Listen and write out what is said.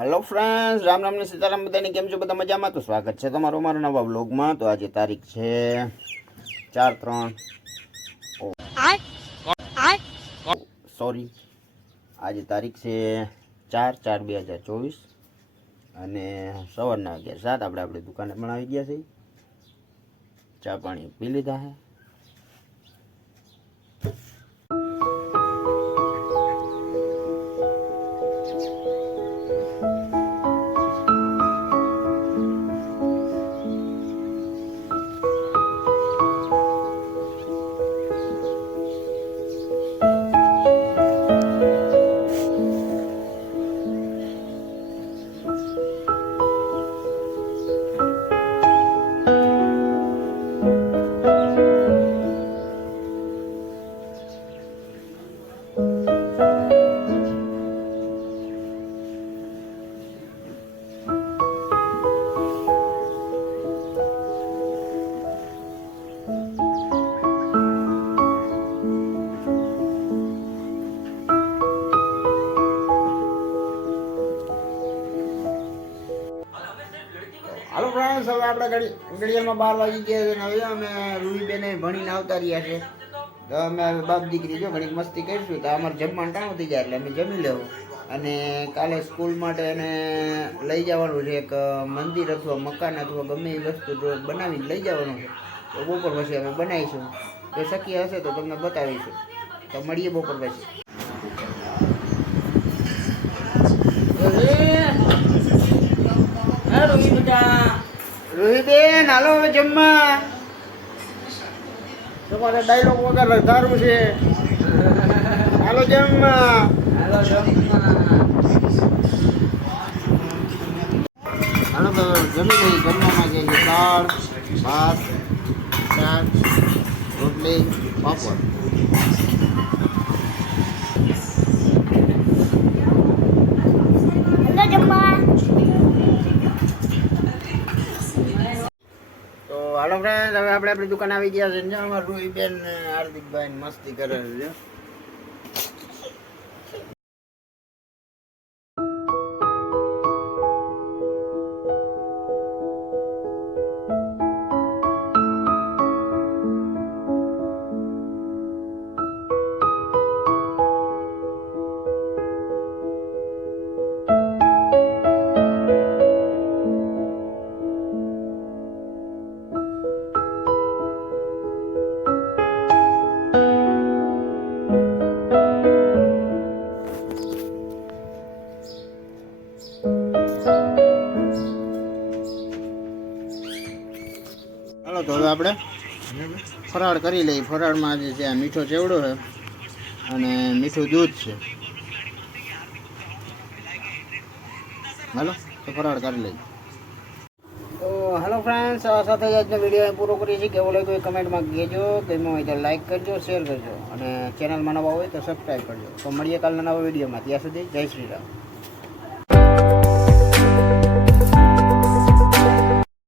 Hello friends, Ram Ram ને સીતારામ. બધાને કેમ છો? બધા મજામાં? તો સ્વાગત છે તમારું અમારા નવા વ્લોગમાં. તો આજે તારીખ છે 4/3 સોરી, આજે તારીખ છે 4/4/2024 અને સવારના 11:07. આપણે આપણી દુકાને પણ આવી ગયા છીએ. ચા પાણી પી લીધા છે. હાલો ફ્રેન્ડ્સ, હવે આપણે ઘડિયાળમાં 12 વાગી ગયા છે. હવે અમે રૂહીબેને ભણીને આવતા રહ્યા છે. તો અમે બાપ દીકરી જો ઘણી મસ્તી કરીશું તો અમારે જમવાનું ટાણું થઈ જાય એટલે અમે જમી લેવું. અને કાલે સ્કૂલ માટે એને લઈ જવાનું છે. એક મંદિર અથવા મકાન અથવા ગમે એ વસ્તુ જો બનાવીને લઈ જવાનું છે. તો બપોર પછી અમે બનાવીશું. જો શક્ય હશે તો તમને બતાવીશું. તો મળીએ બપોર પછી. રોહિતબેન, હાલો હવે જમવા. તમારે ડાયલોગ વગર વધારવું છે. હાલો જમવા. હાલો તો જમી લઈ. જમવામાં જે દાળ, ભાત, શાક, રોટલી, પાપડ. હાલો ફ્રેન્ડ, હવે આપણે આપણી દુકાન આવી ગયા છે. અમારા રૂહીબેન હાર્દિકભાઈ મસ્તી કરે છે. તો હવે આપણે ફરાળ કરી લઈએ. ફરાળમાં જે છે મીઠો ચેવડો છે અને મીઠું દૂધ છે. હાલો તો ફરાળ કરી લઈએ. તો હેલો ફ્રેન્ડ્સ, સાથે જ આજનો વિડીયો પૂરો કરીએ છીએ. કેવો લાગ્યો એ કમેન્ટમાં કહેજો. ગમ્યો હોય તો લાઈક કરજો, શેર કરજો અને ચેનલમાં નવા હોય તો સબસ્ક્રાઈબ કરજો. તો મળીએ કાલના નવા વિડીયોમાં. ત્યાં સુધી જય શ્રી રામ.